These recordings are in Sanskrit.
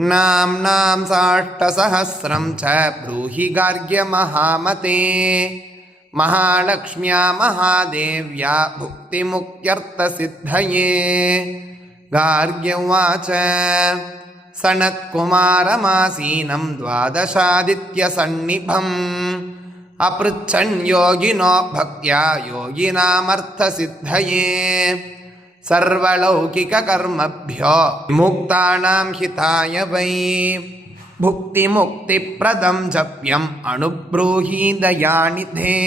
नाम्नां साष्टसहस्रं च ब्रूहि गार्ग्य महामते। महालक्ष्म्या महादेव्या भुक्तिमुक्त्यर्थसिद्धये। गार्ग्य उवाच सनत्कुमारमासीनं द्वादशादित्यसन्निभम् अपृच्छन् योगिनो भक्त्या योगिनामर्थसिद्धये। सर्वलौकिककर्मभ्यो मुक्तानां हिताय वै भुक्तिमुक्तिप्रदं जप्यम् अणुब्रूहि दयानिधे।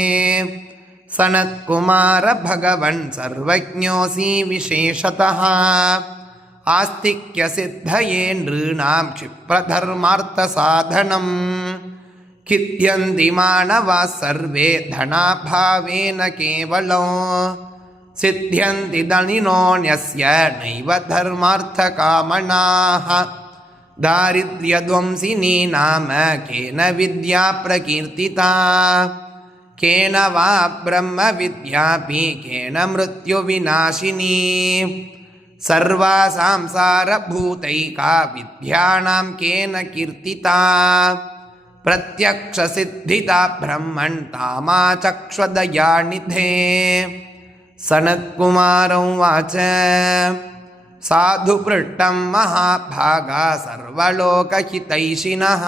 सनत्कुमार भगवन् सर्वज्ञोऽसि विशेषतः आस्तिक्यसिद्धये नृणां क्षिप्रधर्मार्थसाधनम्। खिद्यन्ति मानवाः सर्वे धनाभावेन केवलो सिद्ध्यन्ति धनिनोऽन्यस्य नैव धर्मार्थकामनाः। दारिद्र्यध्वंसिनी नाम केन विद्या प्रकीर्तिता केन वा ब्रह्मविद्यापि केन मृत्युविनाशिनी। सर्वासां सारभूतैका विद्यानां केन कीर्तिता प्रत्यक्षसिद्धिता ब्रह्मन् तामाचक्ष्वदयानिधे। सनत्कुमार उवाच साधु पृष्टं महाभागा सर्वलोकहितैषिणः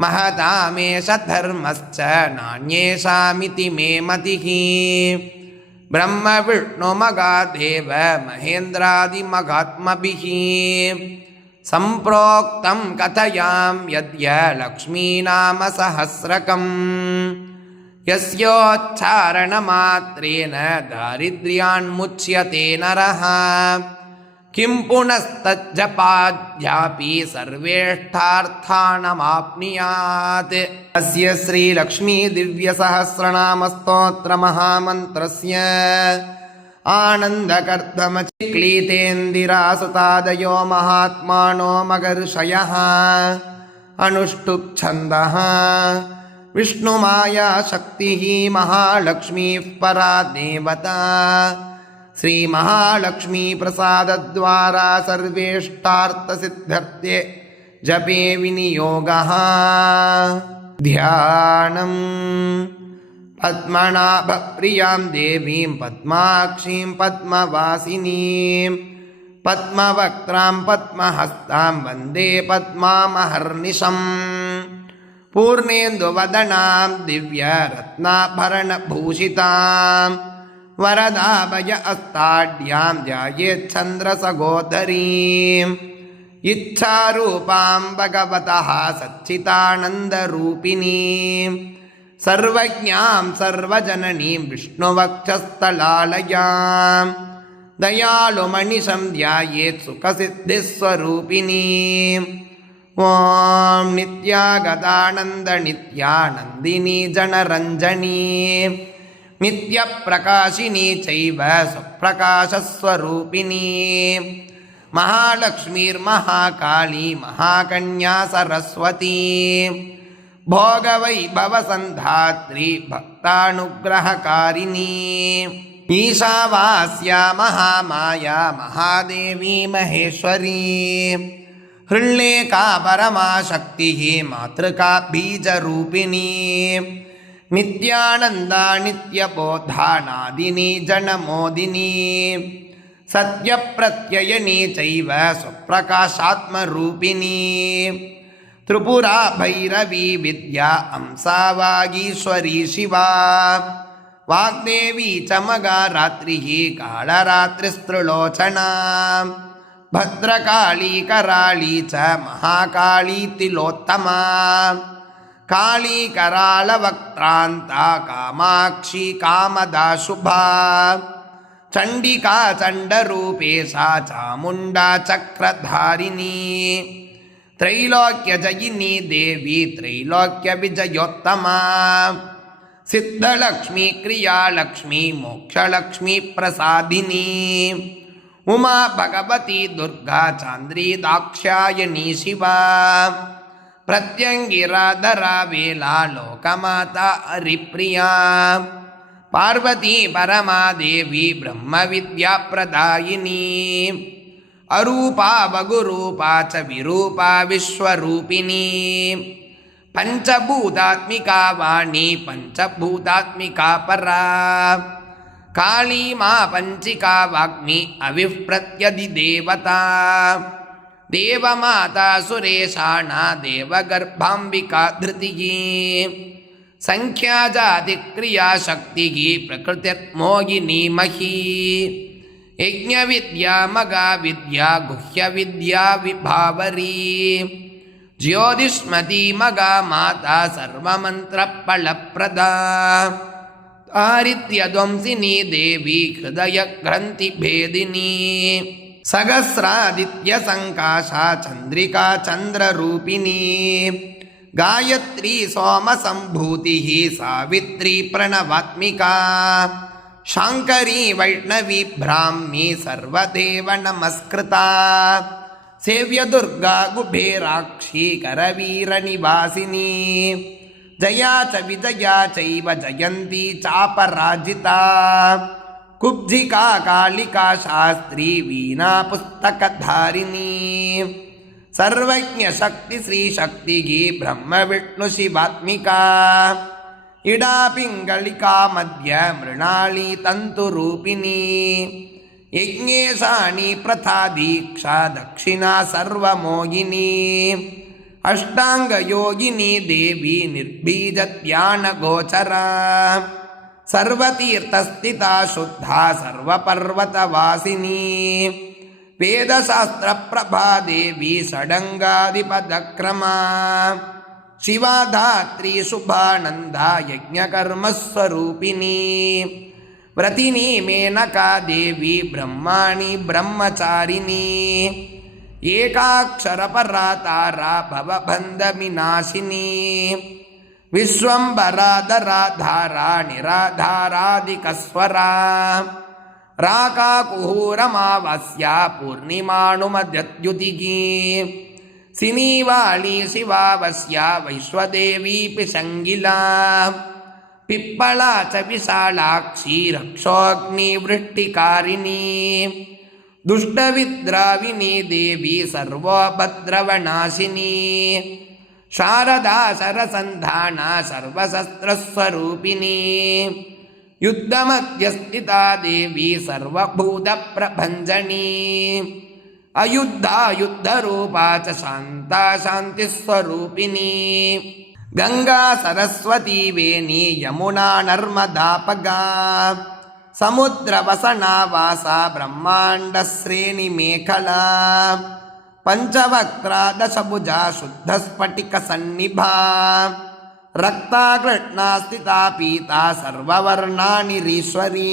महतामेष धर्मश्च नान्येषामिति मे मतिः। ब्रह्म विष्णुमगादेव महेन्द्रादिमगात्मभिः सम्प्रोक्तं कथयां यद्य लक्ष्मीनाम सहस्रकम् यस्योच्चारणमात्रेण दारिद्र्यान्मुच्यते नरः। किं पुनस्तज्जपाद्यापि सर्वेष्ठार्थानमाप्नुयात्। अस्य श्रीलक्ष्मी दिव्यसहस्रनामस्तोत्रमहामन्त्रस्य आनन्दकर्दमचिक्लीतेन्दिरासुतादयो महात्मानो मगर्षयः अनुष्टुप्छन्दः। विष्णुमाया शक्तिः महालक्ष्मीः परा देवता। श्रीमहालक्ष्मी प्रसादद्वारा सर्वेष्टार्थसिद्ध्यर्थे जपे विनियोगः। ध्यानम् पद्मनाभप्रियां देवीं पद्माक्षीं पद्मवासिनीं पद्मवक्त्रां पद्महस्तां वन्दे पद्मामहर्निशम्। पूर्णेन्दुवदनां दिव्यरत्नाभरणभूषितां वरदाभय अस्ताढ्यां ध्यायेच्छन्द्रसहोदरीम्। इच्छारूपां भगवतः सच्चिदानन्दरूपिणीं सर्वज्ञां सर्वजननीं विष्णुवक्षस्थलालयां दयालुमनिशं ध्यायेत् सुखसिद्धिस्वरूपिणीम्। ॐ नित्यागतानन्द नित्यानन्दिनी जनरञ्जनी नित्यप्रकाशिनी चैव स्वप्रकाशस्वरूपिणी महालक्ष्मीर्महाकाली महाकन्या सरस्वती भोगवैभवसन्धात्री भक्तानुग्रहकारिणी ईशावास्या महामाया महादेवी महेश्वरी हृल्लेखा परमाशक्तिः मातृका बीजरूपिणी नित्यानन्दा नित्यबोधा नादिनी जनमोदिनी सत्यप्रत्ययनी चैव स्वप्रकाशात्मरूपिणी त्रिपुरा भैरवी विद्या अंसा वागीश्वरी शिवा वाग्देवी च मगारात्रिः कालरात्रिस्त्रिलोचना भद्रकाली कराली च महाकाली तिलोत्तमा काली करालवक्त्रान्ता कामाक्षी कामदा शुभा चण्डिका चण्डरूपेशा चामुण्डा चक्रधारिणी त्रैलोक्यजयिनी देवी त्रैलोक्यविजयोत्तमा सिद्धलक्ष्मी क्रियालक्ष्मी मोक्षलक्ष्मी प्रसादिनी उमा भगवती दुर्गा चान्द्री दाक्षायणी शिवा प्रत्यङ्गिराधरा वेला लोकमाता हरिप्रिया पार्वती परमा देवी ब्रह्मविद्याप्रदायिनी अरूपा बहुरूपा च विरूपा विश्वरूपिणी पंचभूतात्मिका वाणी पंचभूतात्मिका परा काली मा पंचिका वाग्मी अविप्रत्यधिदेवता देवमाता सुरेशाना देवगर्भाम्बिका धृतिः संख्या जाति क्रिया शक्ति प्रकृतिर्मोहिनी मही यज्ञ विद्या मगा विद्या गुह्य विद्या विभावरी ज्योतिष्मती मगा माता सर्वमंत्र फलप्रदा आरित्यध्वंसिनी देवी हृदय ग्रंथि भेदिनी सहस्रादित्य संकाशा चंद्रिका चंद्ररूपिणी गायत्री सोम संभूति सावित्री प्रणवात्मिका शांकरी वैष्णवी ब्राह्मी सर्वदेव नमस्कृता सेव्य दुर्गा कुबेराक्षी करवीर निवासिनी जया च विजया चैव जयंती चापराजिता कुब्जिका कालिका शास्त्री वीणा पुस्तकधारिणी सर्वज्ञ शक्ति श्री शक्ति ब्रह्म विष्णु शिवात्मिका इडा पिंगलिका मध्य मृणाली तंतुरूपिणी यज्ञेशानी प्रथा दीक्षा दक्षिणा सर्वमोहिनी अष्टांग योगिनी देवी निर्बीज ध्यान गोचरा सर्वतीर्थस्थिता शुद्धा सर्वपर्वतवासिनी वेदशास्त्र प्रभा देवी षडंगाधिपदक्रमा शिवा धात्री शुभानंदा यज्ञकर्मस्वरूपिणी व्रतिनी मेनका देवी ब्रह्माणी ब्रह्मचारिणी एकाक्षरपरा तारा भवबन्धविनाशिनी विश्वंभराधरा धारा निराधारादिकस्वरा राकाकुहूरमावास्या पूर्णिमानुमद्युतिः सिनीवाली शिवावस्या वैश्वदेवी पिशंगिला पिप्पला च विशालाक्षी रक्षोऽग्निवृष्टिकारिणी दुष्टविद्राविनी देवी सर्वोपद्रवनाशिनी शारदा शरसन्धाना सर्वशस्त्रस्वरूपिणी युद्धमध्यस्थिता देवी सर्वभूतप्रभञ्जनी अयुद्धा युद्धरूपा च शान्ता शान्तिस्वरूपिणी गंगा सरस्वती वेणी यमुना नर्मदापगा समुद्रवसना वासा ब्रह्माण्डश्रेणी मेखला पंचवक्त्रा दशभुजा शुद्धस्फटिकसन्निभा रक्ताकृष्णा स्थिता पीता सर्ववर्णानिरीश्वरी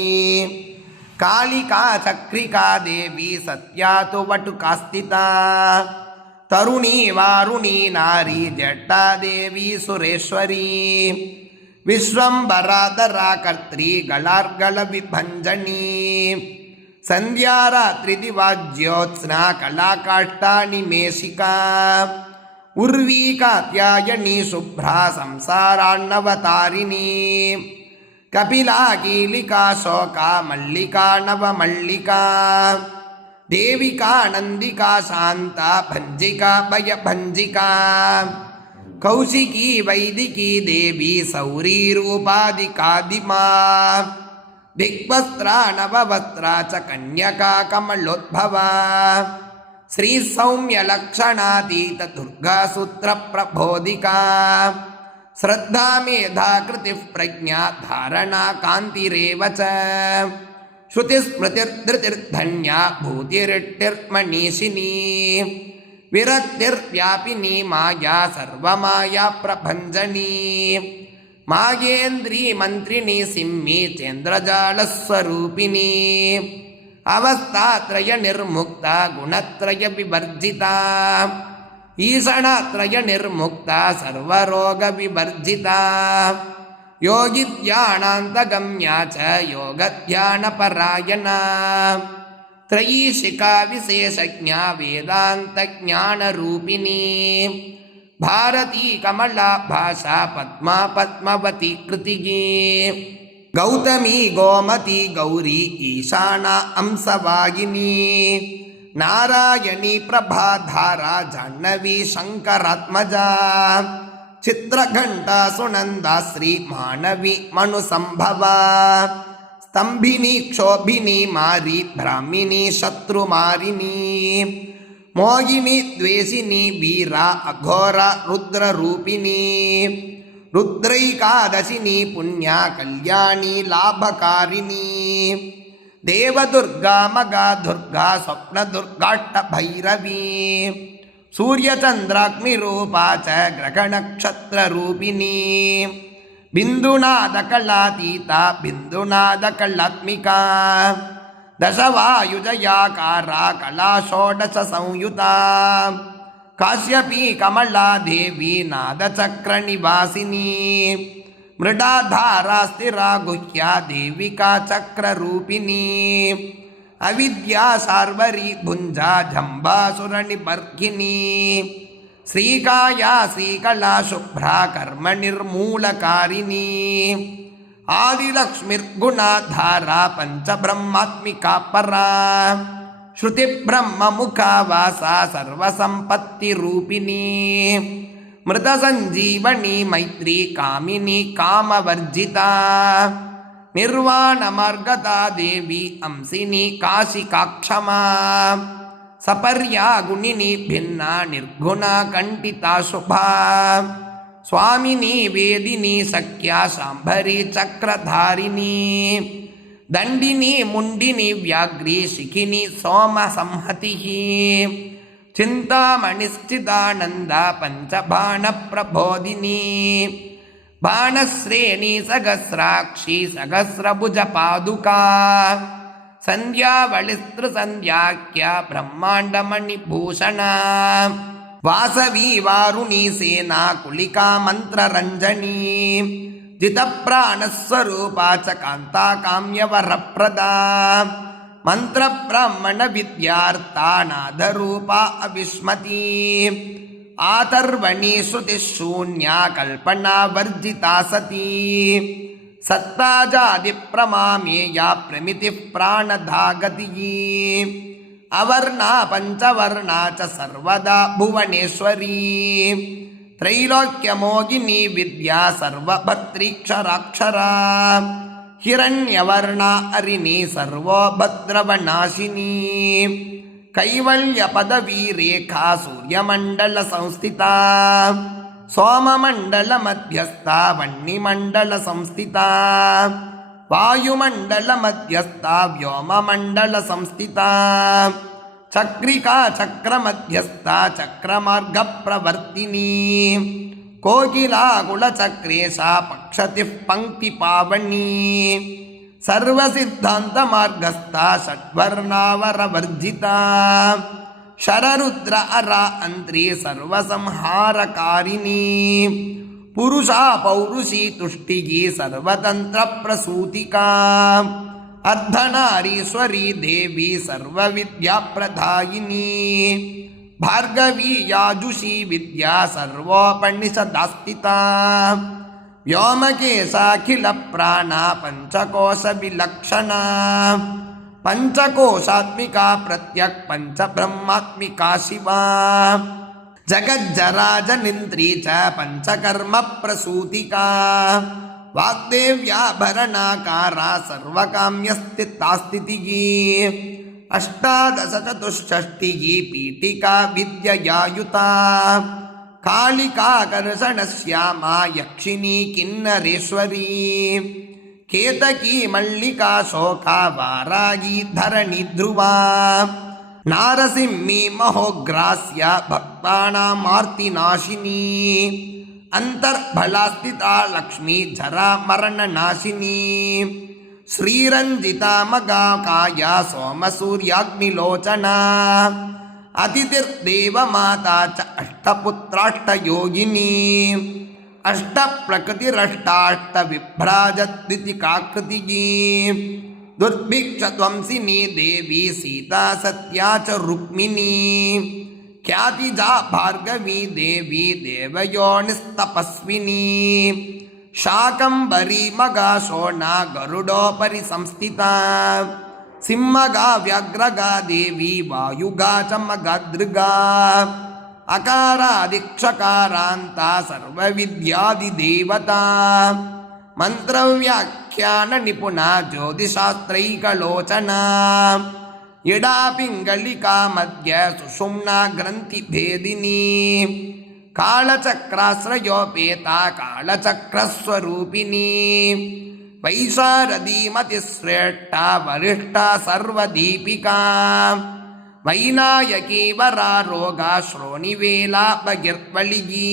कालिका चक्रिका देवी सत्या तु वटुका स्थिता तरुणी वारुणी नारी जट्टा देवी सुरेश्वरी विश्वंभराधरा कर्त्री गलार्गल विभंजनी संध्या रात्रि दिवाज्योत्स्ना कलाकाष्ठा निमेशिका उर्वी कात्यायनी शुभ्रा संसारान्नवतारिणी कपिला कीलिका शोका मल्लिका नवमल्लिका देविका नंदिका शांता भंजिका भयभंजिका कौशिकी वैदिकी देवी सौरी रूपादिकादिमा दिग्वस्त्रा नववस्त्रा च कन्यका कमलोद्भवा श्री सौम्य लक्षणातीत दुर्गा सूत्र प्रबोधिका श्रद्धा मेधा कृति प्रज्ञा धारणा कांतिरेव च श्रुतिस्मृतिर्धृतिर्धन्या भूतिरिट्टिर्मनीषिणी विरक्तिर्व्यापिनी माया सर्वमाया प्रभंजनी मागेन्द्री मंत्रिणी सिम्मी चेन्द्रजालस्वरूपिणी अवस्थात्रय निर्मुक्ता गुणत्रय विवर्जिता ईषणात्रय निर्मुक्ता सर्वरोग विवर्जिता योगिध्यानान्तगम्या च योगध्यानपरायणा त्रयीशिका विशेषज्ञा वेदान्तज्ञानरूपिणी भारती कमला भाषा पद्मा पद्मवती कृतिः गौतमी गोमती गौरी ईशाना अंशवाहिनी नारायणी प्रभाधारा जाह्नवी शङ्करात्मजा चित्रघण्टा सुनन्दा श्री मानवी मनुसंभवा स्तंभिनी क्षोभिनी मारी ब्राह्मिणी शत्रुमारिणी मोहिनी द्वेषिनी वीरा अघोरा रुद्ररूपिणी रुद्रैकादशिनी पुण्या कल्याणी लाभकारिणी देवदुर्गा मगा दुर्गा स्वप्नदुर्गाष्टभैरवी सूर्यचन्द्राग्निरूपा च ग्रहनक्षत्ररूपिणी बिन्दुनादकलातीता बिन्दुनादकलात्मिका दशवायुजयाकारा कला षोडश संयुता काश्यपी कमला देवी नादचक्रनिवासिनी मृडाधारा स्थिरा गुह्या देविका चक्ररूपिणी अविद्या सार्वरी भुञ्जा जम्बासुरनिबर्हिणी श्रीकाया श्रीकला शुभ्रा कर्मनिर्मूलकारिणी आदिलक्ष्मीर्गुणाधारा पञ्चब्रह्मात्मिका परा श्रुतिब्रह्ममुखा वासा सर्वसम्पत्तिरूपिणी मृतसञ्जीवनी मैत्री कामिनी कामवर्जिता निर्वाणमार्गता देवी अंसिनी काशिकाक्षमा सपर्या गुणिनी भिन्ना निर्गुणा कण्ठिता शुभा स्वामिनी वेदिनी सख्या शाम्भरी चक्रधारिणी दण्डिनी मुण्डिनी व्याघ्री शिखिनी सोमसंहतिः चिन्तामणिश्चिदानन्दा पञ्चबाणप्रबोधिनी बाणश्रेणी सहस्राक्षी सहस्रभुजपादुका सन्ध्यावलिस्त्रसन्ध्याख्या ब्रह्माण्डमणिभूषणा वासवी वारुणी सेना कुलिका मन्त्ररञ्जनी जितप्राणस्वरूपा च कान्ता काम्यवरप्रदा मन्त्रब्राह्मणविद्यार्था नादरूपा अविस्मती आतर्वणी श्रुतिशून्या कल्पना वर्जिता सती सत्ताजादिप्रमामेया प्रमितिः प्राणधा गतिः अवर्णा पञ्चवर्णा च सर्वदा भुवनेश्वरी त्रैलोक्यमोगिनी विद्या सर्वभद्रीक्षराक्षरा हिरण्यवर्णा अरिणी सर्वोपद्रवनाशिनी कैवल्यपदवी रेखा सूर्यमण्डलसंस्थिता सोममण्डलमध्यस्था वह्निमण्डलसंस्थिता वायुमण्डलमध्यस्था व्योममण्डलसंस्थिता चक्रिका चक्रमध्यस्था चक्रमार्गप्रवर्तिनी कोकिला कुलचक्रेशा पक्षतिः पङ्क्तिपावनी सर्वसिद्धान्तमार्गस्था षड्वर्णावरवर्जिता शररुद्र अरा अन्त्री सर्वसंहारकारिणी पुरुषा पौरुषी तुष्टिगी सर्वतन्त्रप्रसूतिका अर्धनारीश्वरी देवी सर्वविद्याप्रदायिनी भार्गवी याजुषी विद्या सर्वोपनिषदास्थिता व्योमकेशाखिलप्राणा पञ्चकोशविलक्षणा पञ्चकोशात्मिका प्रत्यक् पञ्चब्रह्मात्मिका शिवा जगज्जराजनिन्त्री च पञ्चकर्मप्रसूतिका वाग्देव्याभरणाकारा सर्वकाम्यस्थितास्थितिः अष्टादशचतुष्षष्टिः पीठिका विद्ययायुता कालिकाकर्षणश्यामा यक्षिणी किन्नरेश्वरी केतकी मल्लिका शोका वारागी धरणी ध्रुवा नारसिंही महोग्रास्या भक्तानामार्तिनाशिनी अंतर्भलास्थिता लक्ष्मी जरा मरणनाशिनी श्रीरंजिता मगाकाया सोमसूर्याग्निलोचना अतिथिर्देवमाता च अष्टपुत्राष्टयोगिनी अष्टप्रकृतिरष्टाष्टविभ्राजद्वितिकाकृतिः दुर्भिक्षध्वंसिनी देवी सीता सत्या च रुक्मिणी ख्यातिजा भार्गवी देवी देवयोनिस्तपस्विनी शाकंभरी मगाशोणा गरुडोपरि संस्थिता ಸಿಂಹಗಾ ವ್ಯಾಘ್ರಗಾ ದೇವಿ ವಾಯುಗಾ ಚಮಗಾದೃಗಾ ಅಕಾರಾದಿಕ್ಷಕಾರಾಂತ ಸರ್ವವಿದ್ಯಾದಿದೇವತಾ ಮಂತ್ರವ್ಯಾಖ್ಯಾನ ನಿಪುಣ ಜ್ಯೋತಿಷಾಸ್ತ್ರೈಕಲೋಚನಾ ಇಡಾ ಪಿಂಗಳಿಕಾ ಮಧ್ಯ ಸುಷುಮ್ನಾ ಗ್ರಂಥಿ ಭೇದಿನಿ ಕಾಳಚಕ್ರಾಶ್ರಯೋಪೇತ ಕಾಳಚಕ್ರಸ್ವರೂಪಿಣಿ ವೈಶಾರದಿ ಮತಿಶ್ರೇಷ್ಠ ವರಿಷ್ಠ ಸರ್ವದೀಪಿಕಾ ವೈನಾಯಕಿ ವರಾರೋಗ ಶ್ರೋಣಿವೇಲಾ ಬಗಿರ್ವಳಿಗಿ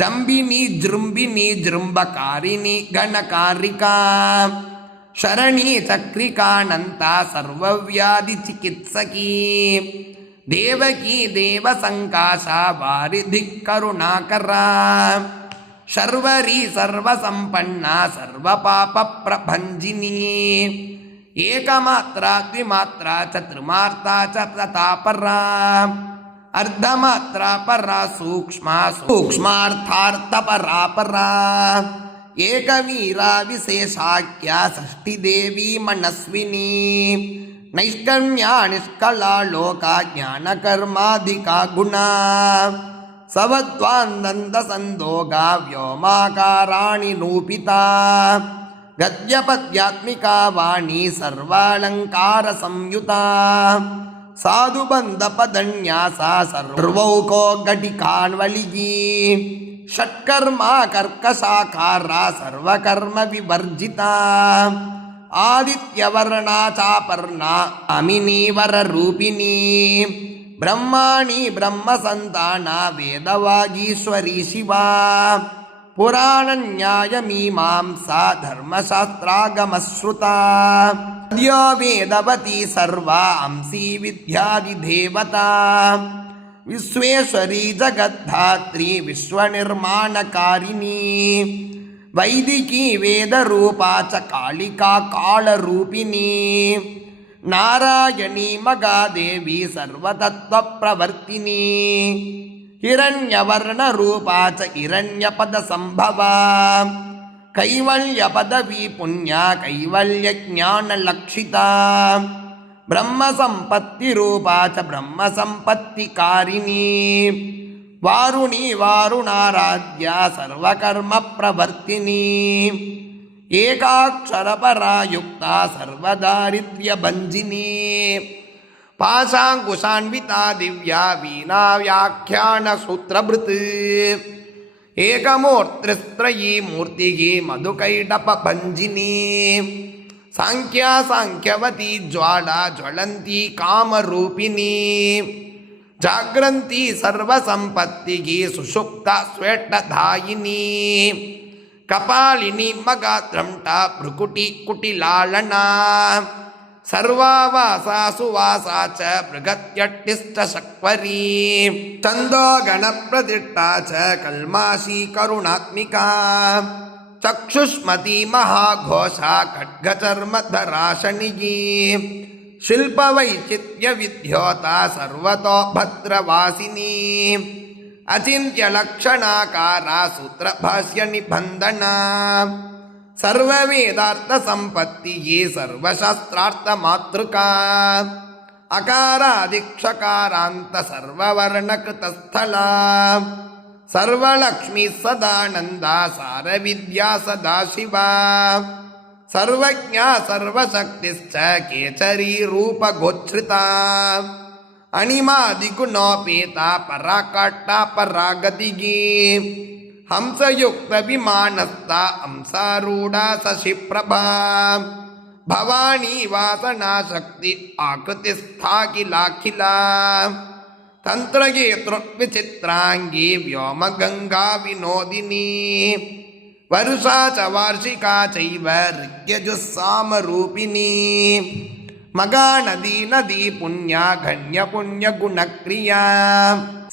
ಜಂಬಿನಿ ಜೃಂಬಿನಿ ಜೃಂಬಕಾರಿಣಿ ಗಣಕಾರಿಕಾ ಶರಣಿ ಚಕ್ರಿಕಾನಂತ ಸರ್ವವ್ಯಾಧಿ ಚಿಕಿತ್ಸಕಿ ದೇವಕಿ ದೇವ ಸಂಕಾಶ ವಾರಿಧಿ ಕರುಣಾಕರ ಶರ್ವರಿ ಸರ್ವಸಂಪನ್ನ ಸರ್ವಪಾಪ ಪ್ರಭಂಜಿನಿ ಏಕಮಾತ್ರ ದ್ವಿಮಾತ್ರ ಚತುರ್ಮಾತ್ರ ಚ ತಥಾಪರ ಅರ್ಧಮಾತ್ರ ಪರ ಸೂಕ್ಷ್ಮ ಸೂಕ್ಷ್ಮಾರ್ಥಾರ್ಥ ಪರಾಪರ ಏಕವೀರ ವಿಶೇಷಾಖ್ಯ ಷಷ್ಠಿದೇವಿ ಮನಸ್ವಿನಿ ನೈಷ್ಕರ್ಮ್ಯ ನಿಷ್ಕಳಾ ಲೋಕ ಜ್ಞಾನ ಕರ್ಮಾಧಿಕಾ ಗುಣ ಸವದ್ವಾನಂದ ಸಂದೋಗ ವ್ಯೋಮಾಕಾರಾಣಿ ರೂಪಿತಾ ಗದ್ಯಪದ್ಯಾತ್ಮಿಕಾ ವಾಣಿ ಸರ್ವಾಲಂಕಾರ ಸಂಯುತಾ ಸಾಧುಬಂಧ ಪದನ್ಯಾಸ ಸರ್ವೌಕೋ ಘಟಿಕಾನ್ವಳಿಗಿ ಷಟ್ಕರ್ಮ ಕರ್ಕಶಾಕಾರ ಸರ್ವಕರ್ಮ ವಿವರ್ಜಿತ ಆದಿತ್ಯವರ್ಣ ಚಾಪರ್ಣ ಅಮಿನೀವರ ರೂಪಿಣಿ ಬ್ರಹ್ಮಾಣಿ ಬ್ರಹ್ಮ ಸಂತಾನ ವೇದವಾಗೀಶ್ವರಿ ಶಿವ ಪುರಾಣ ನ್ಯಾಯ ಮೀಮಾಂಸಾ ಧರ್ಮಶಾಸ್ತ್ರಾಗಮಶ್ರುತ ಸದ್ಯೋ ವೇದವತಿ ಸರ್ವ ಅಂಸಿ ವಿದ್ಯಾದಿದೇವತಾ ವಿಶ್ವೇಶ್ವರಿ ಜಗದ್ಧಾತ್ರಿ ವಿಶ್ವನಿರ್ಮಾಣಕಾರಿಣಿ ವೈದಿಕಿ ವೇದರೂಪಾ ಚ ಕಾಳಿಕಾ ಕಾಳರೂಪಿಣಿ ನಾರಾಯಣಿ ಮಗಾದೇವಿ ಸರ್ವತತ್ವಪ್ರವರ್ತಿನಿ ಹಿರಣ್ಯವರ್ಣರೂಪಾ ಚ ಹಿರಣ್ಯಪದ ಸಂಭವ ಕೈವಲ್ಯ ಪದವಿ ಪುಣ್ಯ ಕೈವಲ್ಯ ಜ್ಞಾನ ಲಕ್ಷಿತಾ ಬ್ರಹ್ಮ ಸಂಪತ್ತಿ ರೂಪಾ ಚ ಬ್ರಹ್ಮ ಸಂಪತ್ತಿಕಾರಿಣಿ ವಾರುಣಿ ವಾರುಣಾರಾಧ್ಯ ಸರ್ವಕರ್ಮ ಪ್ರವರ್ತಿನಿ ಏಕಾಕ್ಷರ ಪರಾಯುಕ್ತ ಸರ್ವದಾರಿದ್ರ್ಯ ಭಂಜಿನಿ ಪಾಶಾಂಕುಶಾನ್ವಿತಾ ದಿವ್ಯಾ ವೀಣಾ ವ್ಯಾಖ್ಯಾನ ಸೂತ್ರಭೃತ್ ಏಕಮೂರ್ತಿಸ್ತ್ರಯೀ ಮೂರ್ತಿಗೆ ಮಧುಕೈಟಪ ಭಂಜಿನಿ ಸಾಂಖ್ಯ ಸಾಂಖ್ಯವತಿ ಜ್ವಾಲಾ ಜ್ವಲಂತಿ ಕಾಮರೂಪಿಣಿ ಜಾಗ್ರಂತಿ ಸರ್ವಸಂಪತ್ತಿಗೆ ಸುಷುಪ್ತ ಸ್ವೇಟ್ಟದಾಯಿನಿ ಕಪಾಲಿನಿ ಮಗಾದ್ರಂಟ ಭೃಕುಟಿ ಕುಟಿಲಾಳನ ಸರ್ವಾವಾಸಾ ಸುವಾಸಾ ಚ ಬೃಗತ್ಯಟ್ಟಿಷ್ಟ ಶಕ್ವರಿ ಛಂದೋ ಗಣಪ್ರತಿಷ್ಠಾ ಚ ಕಲ್ಮಾಶಿ ಕರುಣಾತ್ಮಿಕಾ ಚಕ್ಷುಷ್ಮತಿ ಮಹಾಘೋಷ ಖಡ್ಗಚರ್ಮಧರಾಶನಿಗಿ ಶಿಲ್ಪವೈಚಿತ್ಯ ವಿದ್ಯೋತ ಸರ್ವತೋ ಭದ್ರವಾಸಿನಿ ಅಚಿಂತ್ಯ ಲಕ್ಷಣಾಕಾರ ಸೂತ್ರಭಾಷ್ಯ ನಿಬಂಧನ ಸರ್ವವೇದಾರ್ಥ ಸಂಪತ್ತಿಯೇ ಸರ್ವಶಾಸ್ತ್ರಾರ್ಥ ಮಾತೃಕಾ ಅಕಾರಾದಿಕ್ಷಕಾರಾಂತ ಸರ್ವವರ್ಣಕೃತಸ್ಥಲ ಸರ್ವಲಕ್ಷ್ಮೀ ಸದಾನಂದ ಸಾರವಿದ್ಯಾ ಸದಾಶಿವ ಸರ್ವಜ್ಞ ಸರ್ವಶಕ್ತಿಶ್ಚ ಕೇಚರಿ ರೂಪ ಗೋಚ್ಛ್ರಿತ ಅಣಿಮಾದಿಗುಣೋಪೇತ ಪರಾಕಾಟ್ಟ ಪರಾಗತಿಗಿ ಹಂಸಯುಕ್ತ ವಿಮಾನಸ್ಥ ಹಂಸಾರೂಢ ಶಶಿಪ್ರಭಾ ಭವಾನಿ ವಾಸನಾಶಕ್ತಿ ಆಕೃತಿಸ್ಥಾಖಿಲಾಖಿಲ ತಂತ್ರಗೇತೃವಿಚಿತ್ರಾಂಗಿ ವ್ಯೋಮಗಂಗಾ ವಿನೋದಿನಿ ವರುಷಾ ಚ ವಾರ್ಷಿಕಾ ಚೈವ ಋಗ್ಯಜುಸ್ಸಾಮರೂಪಿಣಿ ಮಗಾ ನದಿ ನದಿ ಪುಣ್ಯ ಗಣ್ಯ ಪುಣ್ಯ ಗುಣಕ್ರಿಯಾ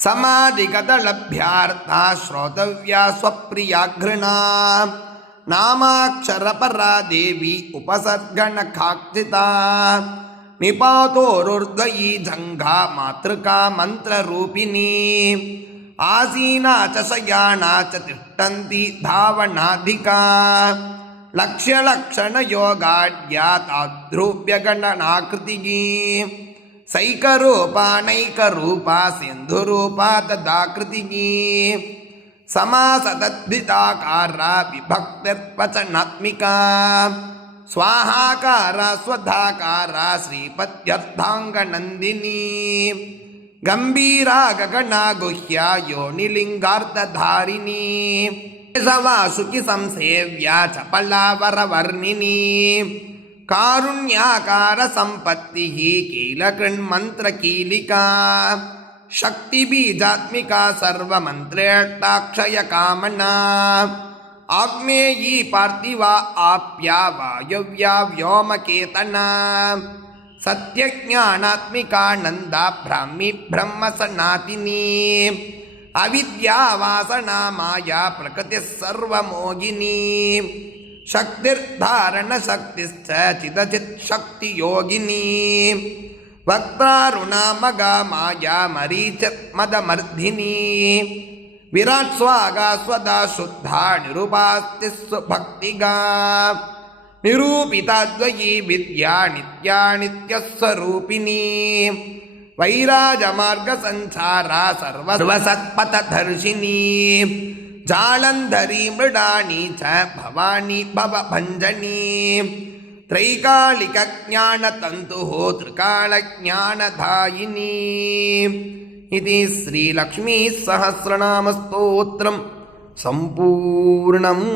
ಸಮಾಧಿಗತ ಲಭ್ಯಾರ್ಥ ಶ್ರೋತವ್ಯ ಸ್ವಪ್ರಿಯಾಘೃಣ ನಾಮಾಕ್ಷರ ಪರಾ ದೇವಿ ಉಪಸರ್ಗಣಖಾಕ್ಷಿತ ನಿಪಾತೋರುರ್ದ್ವಯೀ ಜಂಘಾ ಮಾತೃಕಾ ಮಂತ್ರರೂಪಿಣಿ ಆಸೀನಾ ಚ ಶಯಾನಾ ಚ ತಿಷ್ಟಂತಿ ಧಾವನಾಧಿಕಾ लक्ष्यलक्षणयोगाढ्या ताद्रूप्यगणनाकृतिः सैकरूपानैकरूपा सिन्धुरूपा तदाकृतिः समासतद्धिताकारा विभक्तिर्वचनात्मिका स्वाहाकारा स्वधाकारा श्रीपत्यर्थाङ्गनन्दिनी गम्भीरा गगना गुह्या योनिलिङ्गार्थधारिणी वासुकि संसेव्या चपलावरवर्णिनी कारुण्याकार संपत्तिः कीलकृन्मन्त्रकीलिका शक्तिबीजात्मिका सर्वमन्त्रेष्टाक्षय कामना आग्नेयी पार्थिवा आप्या वायव्या व्योमकेतना सत्यज्ञानात्मिका नन्दा ब्राह्मी ब्रह्म सनातिनी अविद्या वासना माया प्रकृतिः सर्वमोगिनी शक्तिर्धारण शक्तिश्च चिदचित् शक्ति योगिनी वक्त्रारुणा मगा माया मरीचित् मदमर्धिनी विराट स्वागा स्वदा शुद्धा निरुपास्ति सुभक्तिगा निरूपिता द्वयी विद्या नित्या नित्यस्वरूपिणी वैराजमार्ग संसारा सर्वसत्पथदर्शिनी जालंधरी मृडानी च भवानी भवभञ्जनी त्रैकालिक ज्ञान तंतुः त्रिकाल ज्ञानदायिनी इति श्री लक्ष्मी सहस्रनाम स्तोत्रम् संपूर्णम्।